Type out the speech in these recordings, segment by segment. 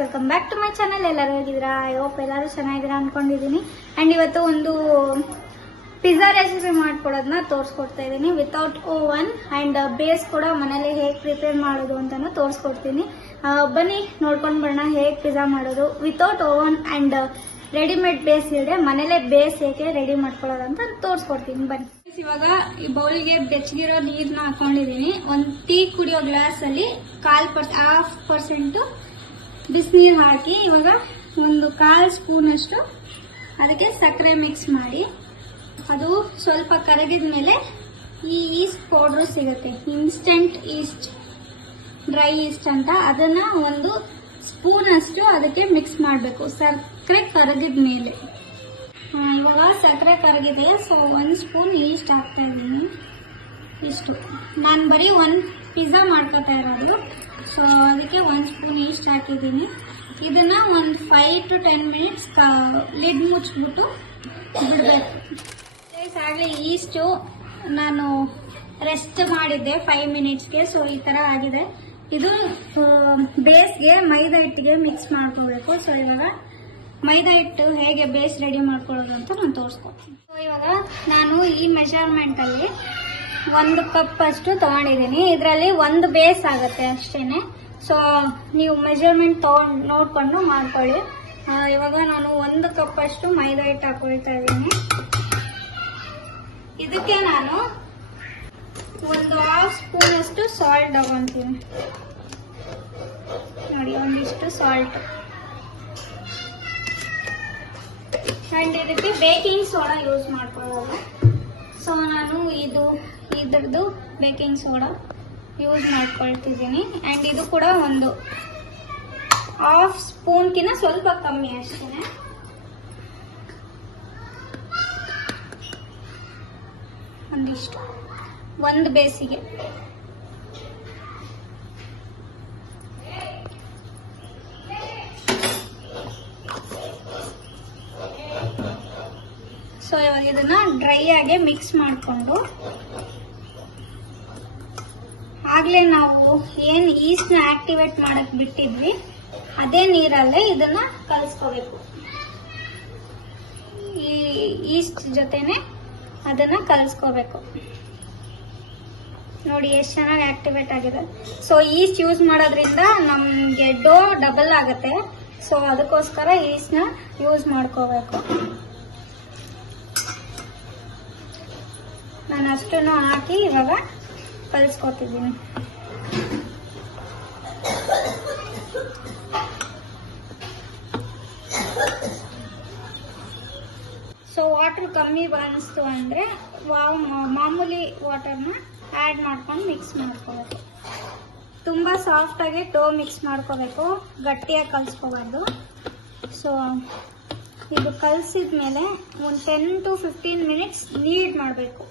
Welcome back to my channel. ಎಲ್ಲರೂ ಹೇಗಿದ್ದೀರಾ? I hope ಎಲ್ಲರೂ ಚೆನ್ನಾಗಿದ್ದೀರಾ ಅನ್ಕೊಂಡಿದ್ದೀನಿ. ಆ್ಯಂಡ್ ಇವತ್ತು ಒಂದು ಪಿಜ್ಜಾ ರೆಸಿಪಿ ಮಾಡ್ಕೊಡೋದನ್ನ ತೋರಿಸ್ಕೊಡ್ತಾ ಇದ್ದೀನಿ ವಿತೌಟ್ ಓವನ್. ಆ್ಯಂಡ್ ಬೇಸ್ ಕೂಡ ಮನೇಲಿ ಹೇಗೆ ಪ್ರಿಪೇರ್ ಮಾಡೋದು ಅಂತಲೂ ತೋರಿಸ್ಕೊಡ್ತೀನಿ. ಬನ್ನಿ ನೋಡ್ಕೊಂಡು ಬರೋಣ ಹೇಗೆ ಪಿಜ್ಜಾ ಮಾಡೋದು without oven and readymade base ಇದೆ. ಮನೇಲೆ ಬೇಸ್ ಹೇಗೆ ರೆಡಿ ಮಾಡ್ಕೊಳ್ಳೋದು ಅಂತ ತೋರಿಸ್ಕೊಡ್ತೀನಿ ಬನ್ನಿ. ಇವಾಗ ಈ ಬೌಲ್ಗೆ ಬೆಚ್ಚಗಿರೋ ನೀರನ್ನ ಹಾಕೊಂಡಿದ್ದೀನಿ. ಒಂದು ಟೀ ಕುಡಿಯೋ ಗ್ಲಾಸ್ ಅಲ್ಲಿ 1/2% ಬಿಸಿನೀರು ಹಾಕಿ ಇವಾಗ ಒಂದು 1/4 ಸ್ಪೂನ್ ಅಷ್ಟು ಅದಕ್ಕೆ ಸಕ್ಕರೆ ಮಿಕ್ಸ್ ಮಾಡಿ, ಅದು ಸ್ವಲ್ಪ ಕರಗಿದ ಮೇಲೆ ಈ ಈಸ್ಟ್ ಪೌಡ್ರು ಸಿಗುತ್ತೆ, ಇನ್ಸ್ಟೆಂಟ್ ಈಸ್ಟ್, ಡ್ರೈ ಈಸ್ಟ್ ಅಂತ. ಅದನ್ನ ಒಂದು ಸ್ಪೂನ್ ಅಷ್ಟು ಅದಕ್ಕೆ ಮಿಕ್ಸ್ ಮಾಡಬೇಕು ಸಕ್ಕರೆ ಕರಗಿದ ಮೇಲೆ. ಇವಾಗ ಸಕ್ಕರೆ ಕರಗಿದೆ, ಸೊ 1 ಸ್ಪೂನ್ ಈಸ್ಟ್ ಹಾಕ್ತಾ ಇದ್ದೀನಿ. ಇಷ್ಟು ನಾನು ಬರೀ 1 ಪಿಜ್ಜಾ ಮಾಡ್ಕೊತಾ ಇರೋದು, ಸೊ ಅದಕ್ಕೆ 1 ಸ್ಪೂನ್ ಈಸ್ಟ್ ಹಾಕಿದ್ದೀನಿ. ಇದನ್ನ ಒಂದು 5 to 10 ಮಿನಿಟ್ಸ್ ಲಿಡ್ ಮುಚ್ಚಿಬಿಟ್ಟು ಬಿಡಬೇಕು. ಆಗಲೇ ಈಸ್ಟು ನಾನು ರೆಸ್ಟ್ ಮಾಡಿದ್ದೆ 5 ಮಿನಿಟ್ಸ್ಗೆ, ಸೊ ಈ ಥರ ಆಗಿದೆ. ಇದು ಬೇಸ್ಗೆ ಮೈದಾ ಹಿಟ್ಟಿಗೆ ಮಿಕ್ಸ್ ಮಾಡ್ಕೋಬೇಕು. ಸೊ ಇವಾಗ ಮೈದಾ ಹಿಟ್ಟು ಹೇಗೆ ಬೇಸ್ ರೆಡಿ ಮಾಡ್ಕೊಳ್ಳೋದು ಅಂತ ನಾನು ತೋರಿಸ್ಕೊಡ್ತೀನಿ. ಸೊ ಇವಾಗ ನಾನು ಈ ಮೆಷರ್ಮೆಂಟ್ ಅಲ್ಲಿ 1 ಕಪ್ ಅಷ್ಟು ತಗೊಂಡಿದ್ದೀನಿ. ಇದರಲ್ಲಿ 1 ಬೇಸ್ ಆಗುತ್ತೆ ಅಷ್ಟೇನೆ. ಸೊ ನೀವು ಮೆಷರ್ಮೆಂಟ್ ನೋಡ್ಕೊಂಡು ಮಾಡ್ಕೊಳ್ಳಿ. ಇವಾಗ ನಾನು 1 ಕಪ್ ಅಷ್ಟು ಮೈದಾ ಹಿಟ್ಟು ಹಾಕೊಳ್ತಾ ಇದ್ದೀನಿ. ಇದಕ್ಕೆ ನಾನು ಒಂದು 1/2 ಸ್ಪೂನ್ ಅಷ್ಟು ಸಾಲ್ಟ್ ತಗೊಂತೀನಿ. ನೋಡಿ, ಒಂದಿಷ್ಟು ಸಾಲ್ಟ್. ಅಂಡ್ ಇದಕ್ಕೆ ಬೇಕಿಂಗ್ ಸೋಡಾ ಯೂಸ್ ಮಾಡ್ಕೊಳ್ಳೋದು. ಸೊ ನಾನು ಇದ್ರದ್ದು ಬೇಕಿಂಗ್ ಸೋಡಾ ಯೂಸ್ ಮಾಡ್ಕೊಳ್ತಿದ್ದೀನಿ. ಅಂಡ್ ಇದು ಕೂಡ ಒಂದು 1/2 ಸ್ಪೂನ್ಕಿಂತ ಸ್ವಲ್ಪ ಕಮ್ಮಿ ಅಷ್ಟೇ. ಒಂದಿಷ್ಟು ಒಂದು ಬೇಸಿಗೆ. ಸೊ ಇವಾಗ ಇದನ್ನ ಡ್ರೈ ಆಗಿ ಮಿಕ್ಸ್ ಮಾಡಿಕೊಂಡು, ಆಗ್ಲೇ ನಾವು ಏನ್ ಈಸ್ಟ್ ನ ಆಕ್ಟಿವೇಟ್ ಮಾಡಕ್ ಬಿಟ್ಟಿದ್ವಿ ಅದೇ ನೀರಲ್ಲೇ ಇದನ್ನ ಕಲಿಸ್ಕೋಬೇಕು. ಈ ಈಸ್ಟ್ ಜೊತೆನೆ ಅದನ್ನ ಕಲಿಸ್ಕೋಬೇಕು. ನೋಡಿ ಎಷ್ಟು ಚೆನ್ನಾಗಿ ಆಕ್ಟಿವೇಟ್ ಆಗಿದೆ. ಸೊ ಈಸ್ಟ್ ಯೂಸ್ ಮಾಡೋದ್ರಿಂದ ನಮ್ಗೆ ಡೋ ಡಬಲ್ ಆಗುತ್ತೆ. ಸೊ ಅದಕ್ಕೋಸ್ಕರ ಈಸ್ಟ್ ನ ಯೂಸ್ ಮಾಡ್ಕೋಬೇಕು. ನಾನು ಅಷ್ಟನ್ನು ಹಾಕಿ ಇವಾಗ ಕಲಿಸ್ಕೊತಿದ್ದೀನಿ. ಸೊ ವಾಟರ್ ಕಮ್ಮಿ ಅನಿಸ್ತು ಅಂದ್ರೆ ಮಾಮೂಲಿ ವಾಟರ್ನ ಆ್ಯಡ್ ಮಾಡ್ಕೊಂಡು ಮಿಕ್ಸ್ ಮಾಡ್ಕೋಬೇಕು. ತುಂಬ ಸಾಫ್ಟಾಗಿ ಡೋ ಮಿಕ್ಸ್ ಮಾಡ್ಕೋಬೇಕು, ಗಟ್ಟಿಯಾಗಿ ಕಲಿಸ್ಕೋಬಾರ್ದು. ಸೊ ಇದು ಕಲಿಸಿದ್ಮೇಲೆ ಒಂದು 10 to 15 ಮಿನಿಟ್ಸ್ ನೀಡ್ ಮಾಡಬೇಕು.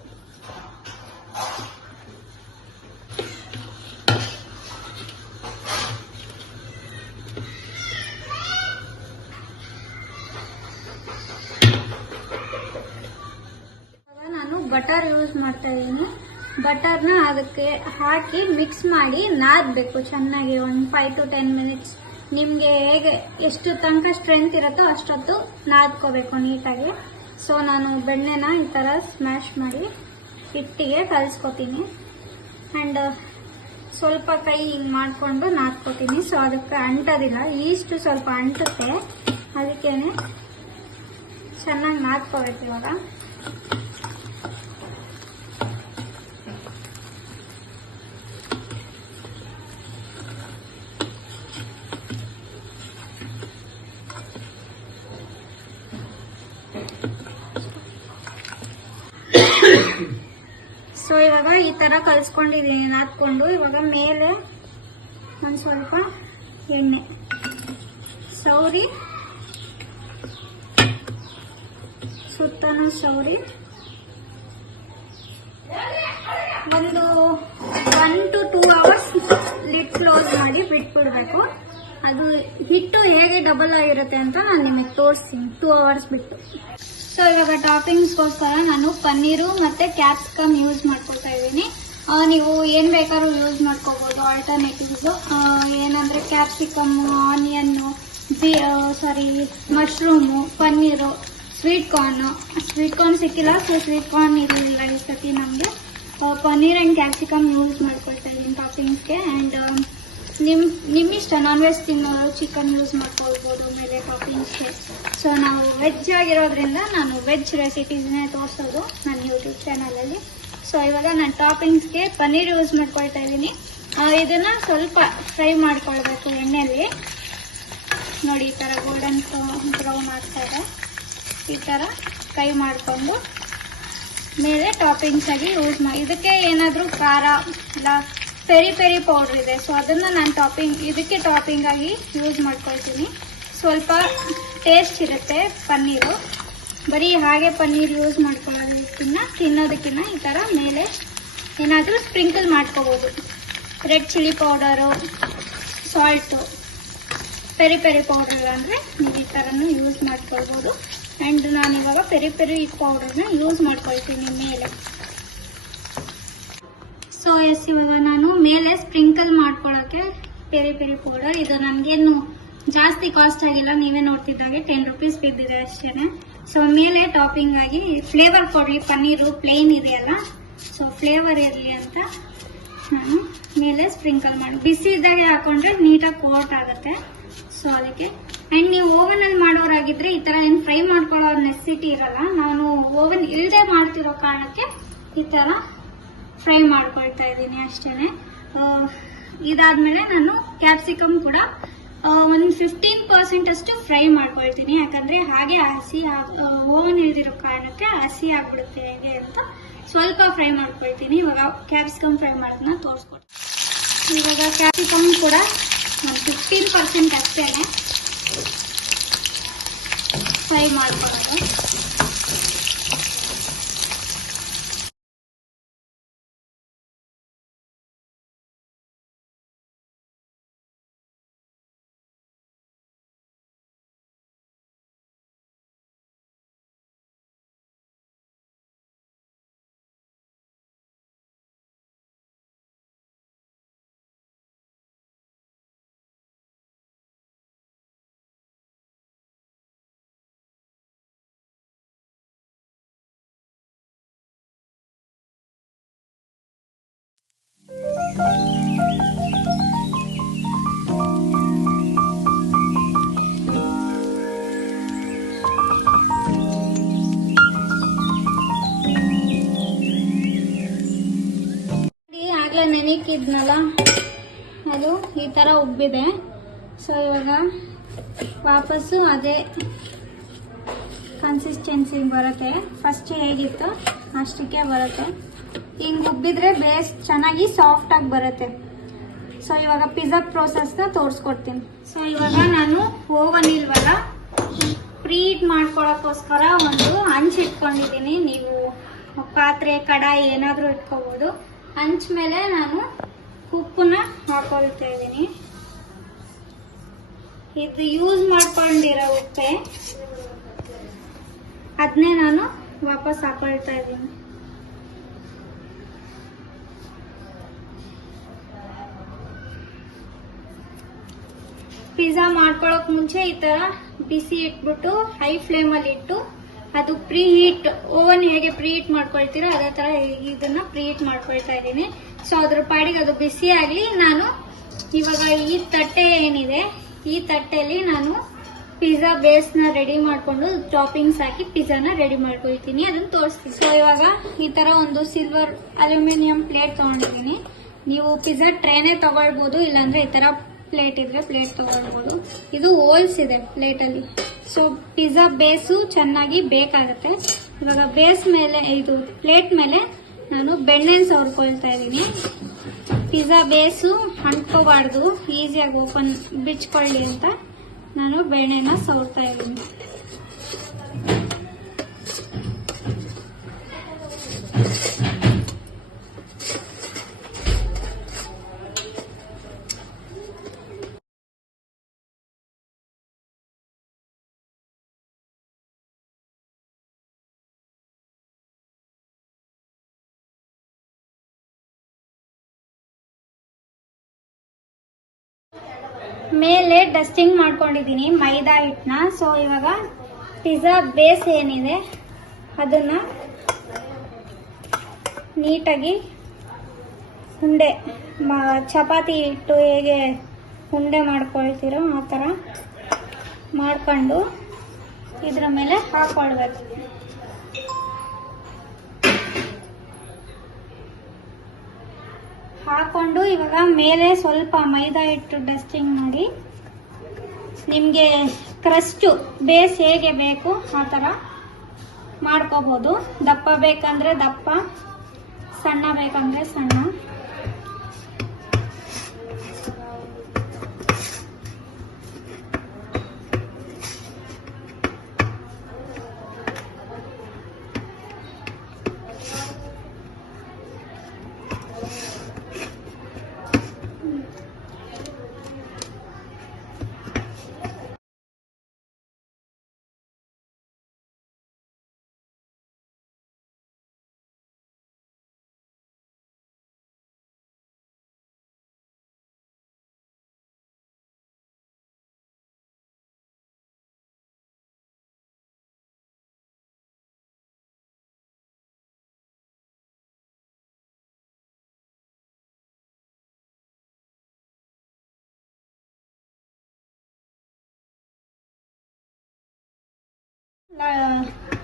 ನಾನು ಬಟರ್ ಯೂಸ್ ಮಾಡ್ತಾ ಇದ್ದೀನಿ. ಬಟರ್ನ ಅದಕ್ಕೆ ಹಾಕಿ ಮಿಕ್ಸ್ ಮಾಡಿ ನಾದಬೇಕು ಚೆನ್ನಾಗಿ. ಒಂದು 5 to 10 ಮಿನಿಟ್ಸ್ ನಿಮಗೆ ಹೇಗೆ ಎಷ್ಟು ತನಕ ಸ್ಟ್ರೆಂತ್ ಇರುತ್ತೋ ಅಷ್ಟೊತ್ತು ನಾದ್ಕೋಬೇಕು ನೀಟಾಗಿ. ಸೊ ನಾನು ಬೆಣ್ಣೆನ ಈ ಥರ ಸ್ಮ್ಯಾಶ್ ಮಾಡಿ ಹಿಟ್ಟಿಗೆ ಕಲಿಸ್ಕೊತೀನಿ. ಆ್ಯಂಡ್ ಸ್ವಲ್ಪ ಕೈ ಹಿಂಗೆ ಮಾಡಿಕೊಂಡು ನಾದ್ಕೋತೀನಿ. ಸೊ ಅದಕ್ಕೆ ಅಂಟೋದಿಲ್ಲ, ಈಸ್ಟ್ ಸ್ವಲ್ಪ ಅಂಟುತ್ತೆ, ಅದಕ್ಕೇನೆ ಚೆನ್ನಾಗಿ ನಾದ್ಕೋಬೇಕು. ಇವಾಗ ಸೊ ಇವಾಗ ಈ ತರ ಕಲಿಸ್ಕೊಂಡಿದ್ದೀನಿ ನಾದ್ಕೊಂಡು. ಇವಾಗ ಮೇಲೆ ಒಂದು ಸ್ವಲ್ಪ ಎಣ್ಣೆ ಸೌರಿ, ಸುತ್ತನೂ ಸೌರಿ ಒಂದು 1 to 2 ಅವರ್ಸ್ ಲಿಡ್ ಕ್ಲೋಸ್ ಮಾಡಿ ಬಿಟ್ಬಿಡ್ಬೇಕು. ಅದು ಹಿಟ್ಟು ಹೇಗೆ ಡಬಲ್ ಆಗಿರುತ್ತೆ ಅಂತ ನಾನು ನಿಮಗೆ ತೋರಿಸ್ತೀನಿ 2 ಅವರ್ಸ್ ಬಿಟ್ಟು. ಸೊ ಇವಾಗ ಟಾಪಿಂಗ್ಸ್ಗೋಸ್ಕರ ನಾನು ಪನ್ನೀರು ಮತ್ತೆ ಕ್ಯಾಪ್ಸಿಕಮ್ ಯೂಸ್ ಮಾಡ್ಕೊತಾ ಇದ್ದೀನಿ. ನೀವು ಏನು ಬೇಕಾದ್ರೂ ಯೂಸ್ ಮಾಡ್ಕೋಬೋದು ಆಲ್ಟರ್ನೇಟಿವ್ಸ್. ಏನಂದರೆ ಕ್ಯಾಪ್ಸಿಕಮ್ಮು, ಆನಿಯನ್ನು, ಸಾರಿ ಮಶ್ರೂಮು, ಪನ್ನೀರು, ಸ್ವೀಟ್ ಕಾರ್ನ್ ಸಿಕ್ಕಿಲ್ಲ. ಸೊ ಸ್ವೀಟ್ ಕಾರ್ನ್ ಇರಲಿಲ್ಲ ಈ ಸತಿ ನಮಗೆ. ಪನ್ನೀರ್ ಆ್ಯಂಡ್ ಕ್ಯಾಪ್ಸಿಕಮ್ ಯೂಸ್ ಮಾಡ್ಕೊಳ್ತಾ ಇದ್ದೀನಿ ಟಾಪಿಂಗ್ಸ್ಗೆ. ಆ್ಯಂಡ್ ನಿಮ್ಮಿಷ್ಟ, ನಾನ್ ವೆಜ್ ತಿನ್ನೋರು ಚಿಕನ್ ಯೂಸ್ ಮಾಡ್ಕೊಳ್ಬೋದು ಮೇಲೆ ಟಾಪಿಂಗ್ಸ್ಗೆ. ಸೊ ನಾವು ವೆಜ್ ಆಗಿರೋದ್ರಿಂದ ನಾನು ವೆಜ್ ರೆಸಿಪೀಸ್ನೇ ತೋರಿಸೋದು ನನ್ನ ಯೂಟ್ಯೂಬ್ ಚಾನಲಲ್ಲಿ. ಸೊ ಇವಾಗ ನಾನು ಟಾಪಿಂಗ್ಸ್ಗೆ ಪನ್ನೀರ್ ಯೂಸ್ ಮಾಡ್ಕೊಳ್ತಾ ಇದ್ದೀನಿ. ಇದನ್ನು ಸ್ವಲ್ಪ ಫ್ರೈ ಮಾಡ್ಕೊಳ್ಬೇಕು ಎಣ್ಣೆಯಲ್ಲಿ. ನೋಡಿ ಈ ಥರ ಗೋಲ್ಡನ್ ಬ್ರೌನ್ ಆಗ್ತಾ ಇದೆ. ಈ ಥರ ಫ್ರೈ ಮಾಡಿಕೊಂಡು ಮೇಲೆ ಟಾಪಿಂಗ್ಸ್ ಆಗಿ ಯೂಸ್ ಮಾಡಿ. ಇದಕ್ಕೆ ಏನಾದರೂ ಖಾರ ಇಲ್ಲ ಪೆರಿ ಪೌಡ್ರ್ ಇದೆ, ಸೊ ಅದನ್ನು ನಾನು ಇದಕ್ಕೆ ಟಾಪಿಂಗ್ ಆಗಿ ಯೂಸ್ ಮಾಡ್ಕೊಳ್ತೀನಿ. ಸ್ವಲ್ಪ ಟೇಸ್ಟ್ ಇರುತ್ತೆ ಪನ್ನೀರು. ಬರೀ ಹಾಗೆ ಪನ್ನೀರ್ ಯೂಸ್ ತಿನ್ನೋದಕ್ಕಿಂತ ಈ ಥರ ಮೇಲೆ ಏನಾದರೂ ಸ್ಪ್ರಿಂಕಲ್ ಮಾಡ್ಕೋಬೋದು. Red chilli powder, salt, peri powder ಅಂದರೆ ನೀವು ಈ ಥರನೂ ಯೂಸ್ ಮಾಡ್ಕೊಳ್ಬೋದು. ಆ್ಯಂಡ್ ನಾನಿವಾಗ ಪೆರಿ ಪೌಡರ್ನ ಯೂಸ್ ಮಾಡ್ಕೊಳ್ತೀನಿ ಮೇಲೆ. ಸೊ ಇವಾಗ ನಾನು ಮೇಲೆ ಸ್ಪ್ರಿಂಕಲ್ ಮಾಡ್ಕೊಳ್ಳೋಕ್ಕೆ ಪೆರಿ ಪೌಡರ್. ಇದು ನನಗೇನು ಜಾಸ್ತಿ ಕಾಸ್ಟ್ ಆಗಿಲ್ಲ, ನೀವೇ ನೋಡ್ತಿದ್ದಾಗೆ 10 ರೂಪೀಸ್ ಬಿದ್ದಿದೆ ಅಷ್ಟೇ. ಸೊ ಮೇಲೆ ಟಾಪಿಂಗ್ ಆಗಿ ಫ್ಲೇವರ್ ಕೊಡಲಿ, ಪನ್ನೀರು ಪ್ಲೇನ್ ಇದೆಯಲ್ಲ, ಸೊ ಫ್ಲೇವರ್ ಇರಲಿ ಅಂತ ನಾನು ಮೇಲೆ ಸ್ಪ್ರಿಂಕಲ್ ಮಾಡಿ ಬಿಸಿ ಇದ್ದಾಗೆ ಹಾಕೊಂಡ್ರೆ ನೀಟಾಗಿ ಕೋಟ್ ಆಗುತ್ತೆ. ಸೊ ಅದಕ್ಕೆ. ಆ್ಯಂಡ್ ನೀವು ಓವನಲ್ಲಿ ಮಾಡೋರಾಗಿದ್ರೆ ಈ ಥರ ಏನು ಫ್ರೈ ಮಾಡ್ಕೊಳ್ಳೋ ನೆಸೆಸಿಟಿ ಇರಲ್ಲ. ನಾನು ಓವನ್ ಇಲ್ಲದೆ ಮಾಡ್ತಿರೋ ಕಾರಣಕ್ಕೆ ಈ ಥರ ಫ್ರೈ ಮಾಡ್ಕೊಳ್ತಾ ಇದ್ದೀನಿ ಅಷ್ಟೇ. ಇದಾದ್ಮೇಲೆ ನಾನು ಕ್ಯಾಪ್ಸಿಕಮ್ ಕೂಡ ಒಂದು 15% ಅಷ್ಟು ಫ್ರೈ ಮಾಡ್ಕೊಳ್ತೀನಿ. ಯಾಕಂದ್ರೆ ಹಾಗೆ ಹಸಿ ಓವನ್ ಇಲ್ದಿರೋ ಕಾರಣಕ್ಕೆ ಹಸಿ ಆಗ್ಬಿಡುತ್ತೆ ಹೇಗೆ ಅಂತ ಸ್ವಲ್ಪ ಫ್ರೈ ಮಾಡ್ಕೊಳ್ತೀನಿ. ಇವಾಗ ಕ್ಯಾಪ್ಸಿಕಮ್ ಫ್ರೈ ಮಾಡೋದನ್ನ ತೋರಿಸ್ಕೊಡ್ತೀನಿ. ಇವಾಗ ಕ್ಯಾಪ್ಸಿಕಮ್ ಕೂಡ ಒಂದು 15% ಅಷ್ಟೇ ಫ್ರೈ ಮಾಡ್ಕೊಳ್ಳೋದು. ಆಗಲೇ ನೆನಕಿದ್ನಲ್ಲ, ಅದು ಈ ಥರ ಉಬ್ಬಿದೆ. ಸೊ ಇವಾಗ ವಾಪಸ್ಸು ಅದೇ ಕನ್ಸಿಸ್ಟೆನ್ಸಿ ಬರುತ್ತೆ. ಫಸ್ಟ್ ಹೇಗಿತ್ತು ಅಷ್ಟಕ್ಕೆ ಬರುತ್ತೆ. ಹಿಂಗೆ ಉಬ್ಬಿದ್ರೆ ಬೇಸ್ ಚೆನ್ನಾಗಿ ಸಾಫ್ಟಾಗಿ ಬರುತ್ತೆ. ಸೊ ಇವಾಗ ಪಿಜ್ಜಾ ಪ್ರೋಸೆಸ್ನ ತೋರಿಸ್ಕೊಡ್ತೀನಿ. ಸೊ ಇವಾಗ ನಾನು ಓವನ್ ಇಲ್ವಲ್ಲ, ಪ್ರೀಟ್ ಮಾಡ್ಕೊಳ್ಳೋಕ್ಕೋಸ್ಕರ ಒಂದು ಹಂಚು ಇಟ್ಕೊಂಡಿದ್ದೀನಿ. ನೀವು ಪಾತ್ರೆ, ಕಡಾಯಿ ಏನಾದರೂ ಇಟ್ಕೋಬೋದು. ಹಂಚ ಮೇಲೆ ನಾನು ಉಪ್ಪನ್ನ ಹಾಕೊಳ್ತಾ ಇದ್ದೀನಿ. ಇದು ಯೂಸ್ ಮಾಡ್ಕೊಂಡಿರೋ ಉಪ್ಪೆ, ಅದನ್ನೇ ನಾನು ವಾಪಸ್ ಹಾಕೊಳ್ತಾ ಇದ್ದೀನಿ. ಪಿಜ್ಜಾ ಮಾಡ್ಕೊಳ್ಳೋಕೆ ಮುಂಚೆ ಈ ಥರ ಬಿಸಿ ಇಟ್ಬಿಟ್ಟು ಹೈ ಫ್ಲೇಮಲ್ಲಿ ಇಟ್ಟು ಅದು ಪ್ರೀ ಹೀಟ್, ಓವನ್ ಹೇಗೆ ಪ್ರೀ ಹೀಟ್ ಮಾಡ್ಕೊಳ್ತೀರೋ ಅದೇ ಥರ ಇದನ್ನ ಪ್ರೀ ಹೀಟ್ ಮಾಡ್ಕೊಳ್ತಾ ಇದ್ದೀನಿ. ಸೊ ಅದ್ರ ಪಾಡಿಗೆ ಅದು ಬಿಸಿ ಆಗಲಿ. ನಾನು ಇವಾಗ ಈ ತಟ್ಟೆ ಏನಿದೆ, ಈ ತಟ್ಟೆಯಲ್ಲಿ ನಾನು ಪಿಜ್ಜಾ ಬೇಸ್ನ ರೆಡಿ ಮಾಡಿಕೊಂಡು ಟಾಪಿಂಗ್ಸ್ ಹಾಕಿ ಪಿಜ್ಜಾನ ರೆಡಿ ಮಾಡ್ಕೊಳ್ತೀನಿ. ಅದನ್ನು ತೋರಿಸ್ತೀನಿ. ಸೊ ಇವಾಗ ಈ ಥರ ಒಂದು ಸಿಲ್ವರ್ ಅಲ್ಯೂಮಿನಿಯಂ ಪ್ಲೇಟ್ ತೊಗೊಂಡಿದ್ದೀನಿ. ನೀವು ಪಿಜ್ಜಾ ಟ್ರೇನೇ ತಗೊಳ್ಬೋದು, ಇಲ್ಲಾಂದ್ರೆ ಈ ಥರ ಪ್ಲೇಟ್ ಇದ್ರೆ ಪ್ಲೇಟ್ ತಗೊಳ್ಬೋದು. ಇದು ಹೋಲ್ಸ್ ಇದೆ ಪ್ಲೇಟಲ್ಲಿ. ಸೊ ಪಿಜ್ಜಾ ಬೇಸು ಚೆನ್ನಾಗಿ ಬೇಕಾಗುತ್ತೆ. ಇವಾಗ ಬೇಸ್ ಮೇಲೆ, ಇದು ಪ್ಲೇಟ್ ಮೇಲೆ ನಾನು ಬೆಣ್ಣೆನ ಸವರ್ಕೊಳ್ತಾ ಇದ್ದೀನಿ. ಪಿಜ್ಜಾ ಬೇಸು ಅಂಟ್ಕೋಬಾರ್ದು, ಈಸಿಯಾಗಿ ಬಿಚ್ಕೊಳ್ಳಿ ಅಂತ ನಾನು ಬೆಣ್ಣೆನ ಸವರ್ತಾ ಇದ್ದೀನಿ. ಮೇಲೆ ಡಸ್ಟಿಂಗ್ ಮಾಡ್ಕೊಂಡಿದ್ದೀನಿ ಮೈದಾ ಹಿಟ್ಟನ್ನ. ಸೊ ಇವಾಗ ಪಿಜ್ಜಾ ಬೇಸ್ ಏನಿದೆ ಅದನ್ನ ನೀಟಾಗಿ ಉಂಡೆ ಚಪಾತಿ ಹಿಟ್ಟು ಹೇಗೆ ಉಂಡೆ ಮಾಡ್ಕೊಳ್ತೀರೋ ಆ ಥರ ಮಾಡ್ಕೊಂಡು ಇದ್ರ ಮೇಲೆ ಹಾಕೊಳ್ಬೇಕು. ಹಾಕೊಂಡು ಇವಾಗ ಮೇಲೆ ಸ್ವಲ್ಪ ಮೈದಾ ಹಿಟ್ಟು ಡಸ್ಟಿಂಗ್ ಮಾಡಿ ನಿಮಗೆ ಕ್ರಸ್ಟು ಬೇಸ್ ಹೇಗೆ ಬೇಕು ಆ ಥರ ಮಾಡ್ಕೋಬೋದು. ದಪ್ಪ ಬೇಕಂದ್ರೆ ದಪ್ಪ, ಸಣ್ಣ ಬೇಕಂದ್ರೆ ಸಣ್ಣ.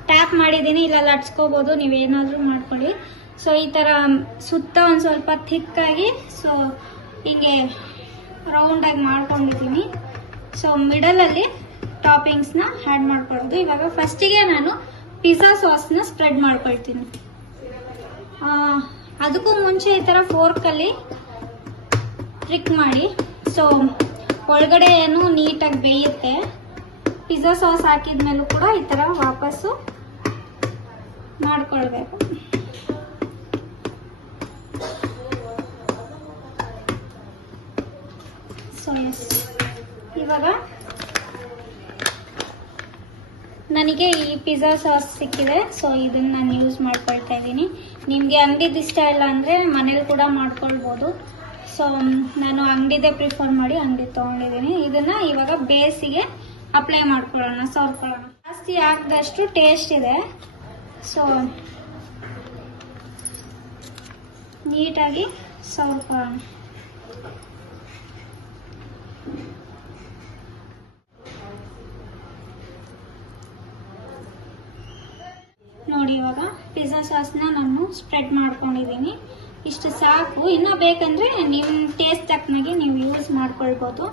ಟ್ಯಾಪ್ ಮಾಡಿದ್ದೀನಿ, ಇಲ್ಲ ಲಟ್ಸ್ಕೋಬೋದು, ನೀವೇನಾದರೂ ಮಾಡ್ಕೊಳ್ಳಿ. ಸೊ ಈ ಥರ ಸುತ್ತ ಒಂದು ಸ್ವಲ್ಪ ಥಿಕ್ಕಾಗಿ ಸೊ ಹಿಂಗೆ ರೌಂಡಾಗಿ ಮಾಡ್ಕೊಂಡಿದ್ದೀನಿ. ಸೊ ಮಿಡಲಲ್ಲಿ ಟಾಪಿಂಗ್ಸ್ನ ಆ್ಯಡ್ ಮಾಡ್ಕೊಳ್ಳೋದು. ಇವಾಗ ಫಸ್ಟಿಗೆ ನಾನು ಪಿಜ್ಜಾ ಸಾಸ್ನ ಸ್ಪ್ರೆಡ್ ಮಾಡ್ಕೊಳ್ತೀನಿ. ಅದಕ್ಕೂ ಮುಂಚೆ ಈ ಥರ ಫೋರ್ಕಲ್ಲಿ ಟ್ರಿಕ್ ಮಾಡಿ ಸೊ ಒಳಗಡೆ ಏನು ನೀಟಾಗಿ ಬೇಯುತ್ತೆ. ಪಿಜ್ಜಾ ಸಾಸ್ ಹಾಕಿದ್ಮೇಲೂ ಕೂಡ ಈ ಥರ ವಾಪಸ್ಸು ಮಾಡ್ಕೊಳ್ಬೇಕು. ಸೊ ಎಸ್, ಇವಾಗ ನನಗೆ ಈ ಪಿಜ್ಜಾ ಸಾಸ್ ಸಿಕ್ಕಿದೆ. ಸೊ ಇದನ್ನು ನಾನು ಯೂಸ್ ಮಾಡ್ಕೊಳ್ತಾ ಇದ್ದೀನಿ. ನಿಮಗೆ ಅಂಗಡಿದು ಇಷ್ಟ ಇಲ್ಲ ಅಂದರೆ ಮನೇಲಿ ಕೂಡ ಮಾಡ್ಕೊಳ್ಬೋದು. ಸೊ ನಾನು ಅಂಗಡಿದೇ ಪ್ರಿಫರ್ ಮಾಡಿ ಅಂಗಡಿ ತೊಗೊಂಡಿದ್ದೀನಿ. ಇದನ್ನು ಇವಾಗ ಬೇಸಿಗೆ ಅಪ್ಲೈ ಮಾಡ್ಕೊಳ್ಳೋಣ, ಸವರ್ಕೊಳ್ಳೋಣ. ಜಾಸ್ತಿ ಹಾಕಿದಷ್ಟು ಟೇಸ್ಟ್ ಇದೆ. ಸೊ ನೀಟಾಗಿ ಸವರ್ಕೊಳ್ಳೋಣ. ನೋಡಿ ಇವಾಗ ಪಿಜ್ಜಾ ಸಾಸ್ನ ನಾನು ಸ್ಪ್ರೆಡ್ ಮಾಡ್ಕೊಂಡಿದ್ದೀನಿ. ಇಷ್ಟು ಸಾಕು. ಇನ್ನೂ ಬೇಕಂದ್ರೆ ನಿಮ್ಮ ಟೇಸ್ಟ್ ತಕ್ಕನಾಗೆ ನೀವು ಯೂಸ್ ಮಾಡ್ಕೊಳ್ಬೋದು.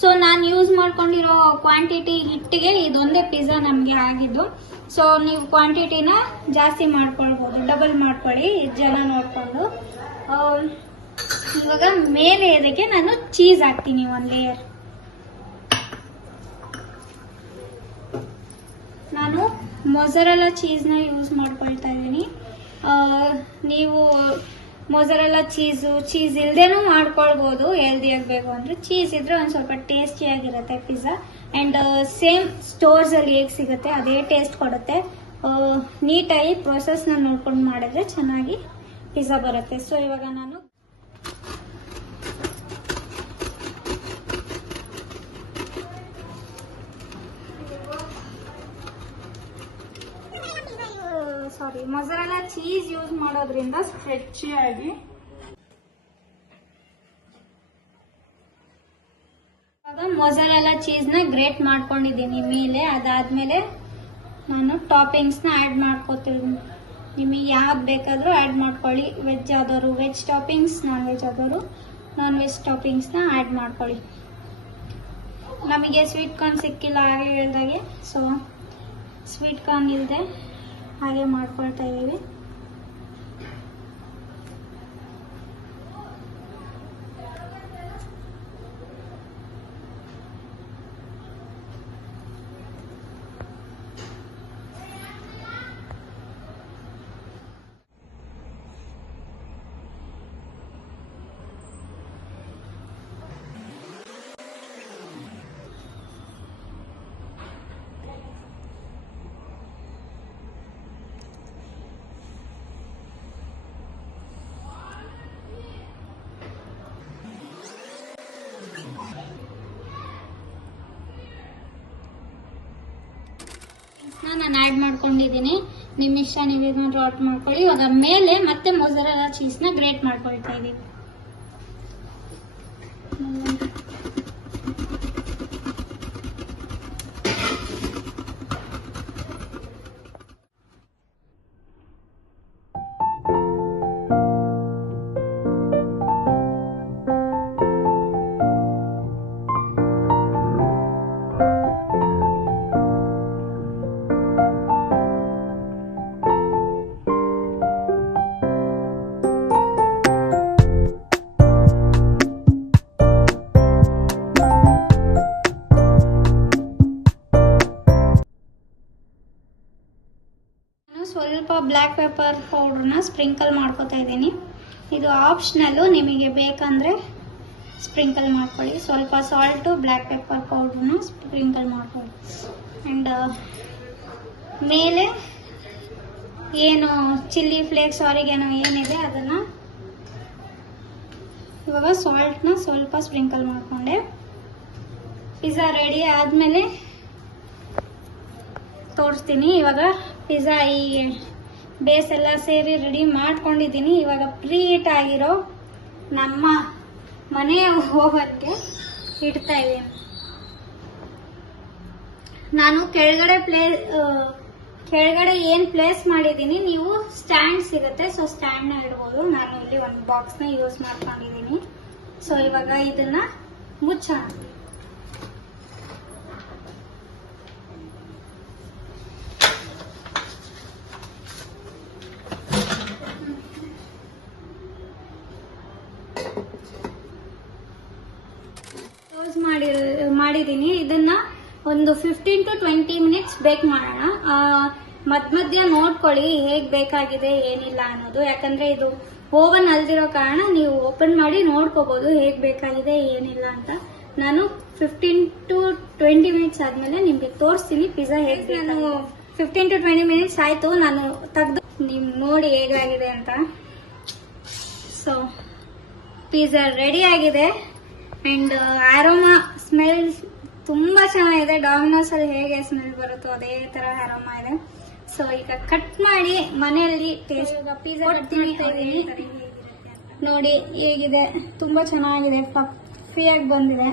ಸೊ ನಾನು ಯೂಸ್ ಮಾಡ್ಕೊಂಡಿರೋ ಕ್ವಾಂಟಿಟಿ ಹಿಟ್ಟಿಗೆ ಇದೊಂದೇ ಪಿಜ್ಜಾ ನಮಗೆ ಆಗಿದ್ದು. ಸೊ ನೀವು ಕ್ವಾಂಟಿಟಿನ ಜಾಸ್ತಿ ಮಾಡ್ಕೊಳ್ಬೋದು, ಡಬಲ್ ಮಾಡ್ಕೊಳ್ಳಿ ಜನ ನೋಡಿಕೊಂಡು. ಇವಾಗ ಮೇಲೆ ಇದಕ್ಕೆ ನಾನು ಚೀಸ್ ಹಾಕ್ತೀನಿ, ಒಂದು ಲೇಯರ್. ನಾನು ಮೊಸರೆಲ್ಲಾ ಚೀಸ್ನ ಯೂಸ್ ಮಾಡ್ಕೊಳ್ತಾ ಇದ್ದೀನಿ. ನೀವು ಮೊಸರೆಲ್ಲಾ ಚೀಸ್ ಇಲ್ದೇನೂ ಮಾಡ್ಕೊಳ್ಬೋದು. ಹೆಲ್ದಿಯಾಗಿ ಬೇಕು ಅಂದರೆ ಚೀಸ್ ಇದ್ರೆ ಒಂದು ಸ್ವಲ್ಪ ಟೇಸ್ಟಿಯಾಗಿರುತ್ತೆ ಪಿಜ್ಜಾ. ಆ್ಯಂಡ್ ಸೇಮ್ ಸ್ಟೋರ್ಸಲ್ಲಿ ಹೇಗೆ ಸಿಗುತ್ತೆ ಅದೇ ಟೇಸ್ಟ್ ಕೊಡುತ್ತೆ. ನೀಟಾಗಿ ಪ್ರೊಸೆಸ್ನ ನೋಡ್ಕೊಂಡು ಮಾಡಿದ್ರೆ ಚೆನ್ನಾಗಿ ಪಿಜ್ಜಾ ಬರುತ್ತೆ. ಸೊ ಇವಾಗ ನಾನು ಮೊಸರೆಲ್ಲಾ ಚೀಸ್ ಯೂಸ್ ಮಾಡೋದ್ರಿಂದ ಸ್ಟ್ರೆಚಿ ಆಗಿ ಮೊಸರೆಲ್ಲಾ ಚೀಸ್ನ ಗ್ರೇಟ್ ಮಾಡ್ಕೊಂಡಿದ್ದೀನಿ ಮೇಲೆ. ಅದಾದ್ಮೇಲೆ ನಾನು ಟಾಪಿಂಗ್ಸ್ನ ಆ್ಯಡ್ ಮಾಡ್ಕೋತೀನಿ. ನಿಮಗೆ ಯಾವ್ದು ಬೇಕಾದರೂ ಆ್ಯಡ್ ಮಾಡ್ಕೊಳ್ಳಿ. ವೆಜ್ ಆದವರು ವೆಜ್ ಟಾಪಿಂಗ್ಸ್, ನಾನ್ ವೆಜ್ ಆದವರು ನಾನ್ ವೆಜ್ ಟಾಪಿಂಗ್ಸ್ನ ಆ್ಯಡ್ ಮಾಡ್ಕೊಳ್ಳಿ. ನಮಗೆ ಸ್ವೀಟ್ ಕಾರ್ನ್ ಸಿಕ್ಕಿಲ್ಲ ಹಾಗೆ ಹೇಳ್ದಾಗೆ, ಸೊ ಸ್ವೀಟ್ ಕಾರ್ನ್ ಇಲ್ಲದೆ ಹಾಗೆ ಮಾಡ್ಕೊಳ್ತಾ ಇದ್ದೀವಿ. ನಾನು ಆ್ಯಡ್ ಮಾಡ್ಕೊಂಡಿದ್ದೀನಿ. ನಿಮ್ಮ ಇಷ್ಟ, ನೀವು ಇದನ್ನ ಆರ್ಡರ್ ಮಾಡ್ಕೊಳ್ಳಿ. ಇವಾಗ ಮೇಲೆ ಮತ್ತೆ ಮೊಸರೆಲ್ಲಾ ಚೀಸ್ನ ಗ್ರೇಟ್ ಮಾಡ್ಕೊಳ್ತಾ ಇದ್ದೀವಿ. ಸ್ವಲ್ಪ ಬ್ಲ್ಯಾಕ್ ಪೆಪ್ಪರ್ ಪೌಡ್ರನ್ನ ಸ್ಪ್ರಿಂಕಲ್ ಮಾಡ್ಕೊತಾ ಇದ್ದೀನಿ. ಇದು ಆಪ್ಷನಲ್ಲು, ನಿಮಗೆ ಬೇಕಂದರೆ ಸ್ಪ್ರಿಂಕಲ್ ಮಾಡ್ಕೊಳ್ಳಿ. ಸ್ವಲ್ಪ ಸಾಲ್ಟು, ಬ್ಲ್ಯಾಕ್ ಪೆಪ್ಪರ್ ಪೌಡ್ರನ್ನ ಸ್ಪ್ರಿಂಕಲ್ ಮಾಡ್ಕೊಳ್ಳಿ. ಆ್ಯಂಡ್ ಮೇಲೆ ಏನು ಚಿಲ್ಲಿ ಫ್ಲೇಕ್ಸ್ ಆರಿಗೇನೋ ಏನಿದೆ ಅದನ್ನು ಇವಾಗ ಸಾಲ್ಟ್ನ ಸ್ವಲ್ಪ ಸ್ಪ್ರಿಂಕಲ್ ಮಾಡಿಕೊಂಡೆ. ಪಿಜ್ಜಾ ರೆಡಿ ಆದಮೇಲೆ ತೋರಿಸ್ತೀನಿ. ಇವಾಗ ಪಿಜ್ಜಾ ಈ ಬೇಸ್ ಎಲ್ಲ ಸೇರಿ ರೆಡಿ ಮಾಡ್ಕೊಂಡಿದ್ದೀನಿ. ಇವಾಗ ಪ್ರೀ ಹೀಟ್ ಆಗಿರೋ ನಮ್ಮ ಮನೆಯ ಓವನ್ಗೆ ಇಡ್ತಾ ಇದ್ದೀನಿ. ನಾನು ಕೆಳಗಡೆ ಏನು ಪ್ಲೇಸ್ ಮಾಡಿದ್ದೀನಿ, ನೀವು ಸ್ಟ್ಯಾಂಡ್ ಸಿಗುತ್ತೆ, ಸೊ ಸ್ಟ್ಯಾಂಡ್ನ ಇಡ್ಬೋದು. ನಾನು ಇಲ್ಲಿ ಒಂದು ಬಾಕ್ಸ್ನ ಯೂಸ್ ಮಾಡ್ಕೊಂಡಿದ್ದೀನಿ. ಸೊ ಇವಾಗ ಇದನ್ನ ಮುಚ್ಚೋಣ. ಮಾಡಿದ್ದೀನಿ. ಇದನ್ನ ಒಂದು 15 to 20 ಮಿನಿಟ್ಸ್ ಬೇಕ್ ಮಾಡೋಣ. ಮಧ್ಯ ನೋಡ್ಕೊಳ್ಳಿ ಹೇಗ್ ಬೇಕಾಗಿದೆ ಏನಿಲ್ಲ ಅನ್ನೋದು. ಯಾಕಂದ್ರೆ ಇದು ಓವನ್ ಅಲ್ದಿರೋ ಕಾರಣ ನೀವು ಓಪನ್ ಮಾಡಿ ನೋಡ್ಕೋಬಹುದು ಹೇಗ್ ಬೇಕಾಗಿದೆ ಏನಿಲ್ಲ ಅಂತ. ನಾನು 15 to 20 ಮಿನಿಟ್ಸ್ ಆದ್ಮೇಲೆ ನಿಮ್ಗೆ ತೋರಿಸ್ತೀನಿ ಪಿಜ್ಜಾ ಹೇಗ್. ನಾನು 15 to 20 ಮಿನಿಟ್ಸ್ ಆಯ್ತು, ನಾನು ತೆಗ್ದು ನೀವು ನೋಡಿ ಹೇಗಾಗಿದೆ ಅಂತ. ಸೊ ಪಿಜ್ಜಾ ರೆಡಿ ಆಗಿದೆ. ಅಂಡ್ ಆರೋಮಾ ಸ್ಮೆಲ್ ತುಂಬಾ ಚೆನ್ನಾಗಿದೆ. ಡಾಮಿನೋಸ್ ಅಲ್ಲಿ ಹೇಗೆ ಸ್ಮೆಲ್ ಬರುತ್ತೋ ಅದೇ ತರ ಆರೋಮಾ ಇದೆ. ಸೊ ಈಗ ಕಟ್ ಮಾಡಿ ಮನೆಯಲ್ಲಿ ಟೇಸ್ಟ್ ಪಿಜ್ಜಾ ತಿಂತೀನಿ. ನೋಡಿ ಹೇಗಿದೆ, ತುಂಬಾ ಚೆನ್ನಾಗಿದೆ, ಪಫಿಯಾಗಿ ಬಂದಿದೆ.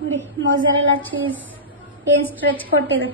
ನೋಡಿ ಮೊಸರೆಲ್ಲಾ ಚೀಸ್ ಏನ್ ಸ್ಟ್ರೆಚ್ ಕೊಟ್ಟಿದೆ.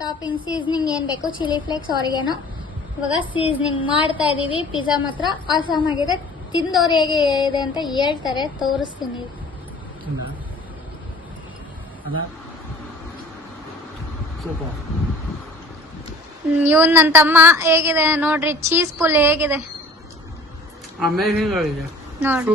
ಟಾಪಿಂಗ್ ಸೀಸನಿಂಗ್ ಏನ್ ಬೇಕು, ಚಿಲ್ಲಿ ಫ್ಲೇಕ್ಸ್, ಆರಿಗೇನೋ ಇವಾಗ ಸೀಸನಿಂಗ್ ಮಾಡ್ತಾ ಇದೀವಿ. ಪಿಜ್ಜಾ ಮಾತ್ರ ಆಸಮ್ ಆಗಿದೆ. ತಿಂದವ್ರು ಹೇಗೆ ಇದೆ ಅಂತ ಹೇಳ್ತಾರೆ, ತೋರಿಸ್ತೀನಿ. ಇವನ್ ನನ್ನ ತಮ್ಮ ಹೇಗಿದೆ ನೋಡ್ರಿ, ಚೀಸ್ ಪುಲ್ ಹೇಗಿದೆ ನೋಡಿ.